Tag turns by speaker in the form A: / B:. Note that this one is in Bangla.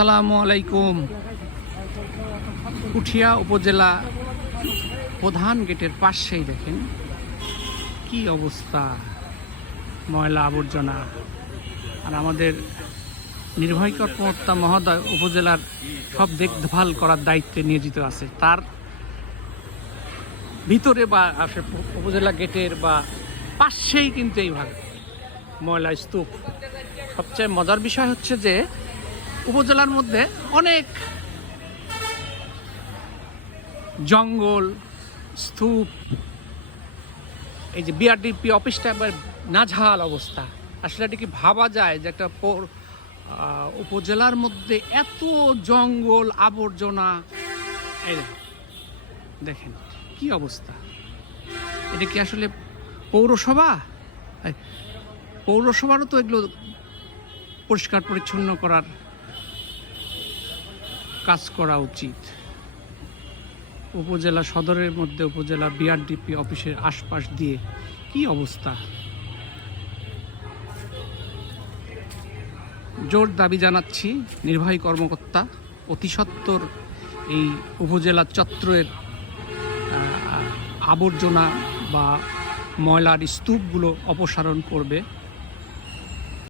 A: আসসালামু আলাইকুম। পুঠিয়া উপজেলা প্রধান গেটের পাশেই দেখেন। কি অবস্থা? ময়লা আবর্জনা। আর আমাদের নির্বাহী কর্মকর্তা মহোদয় উপজেলার সব দেখভাল করার দায়িত্বে নিয়োজিত আছে। তার ভিতরে বা আসে উপজেলা গেটের বা পাশেই কিন্তু এইভাবে ময়লা স্তূপ। সবচেয়ে মজার বিষয় হচ্ছে যে উপজেলার মধ্যে অনেক জঙ্গল, স্তূপ। এই যে বিআরডিপি অফিসটা একবার নাঝাল অবস্থা। আসলে এটা কি ভাবা যায় যে একটা উপজেলার মধ্যে এত জঙ্গল, আবর্জনা। দেখেন, কি অবস্থা। এটা কি আসলে পৌরসভা? পৌরসভারও তো এগুলো পরিষ্কার পরিচ্ছন্ন করার কাজ করা উচিত। উপজেলা সদরের মধ্যে উপজেলা বিআরডিপি অফিসের আশপাশ দিয়ে কি অবস্থা? জোর দাবি জানাচ্ছি, নির্বাহী কর্মকর্তা, অতি সত্বর এই উপজেলা চত্বরের আবর্জনা বা ময়লার স্তূপগুলো অপসারণ করবে।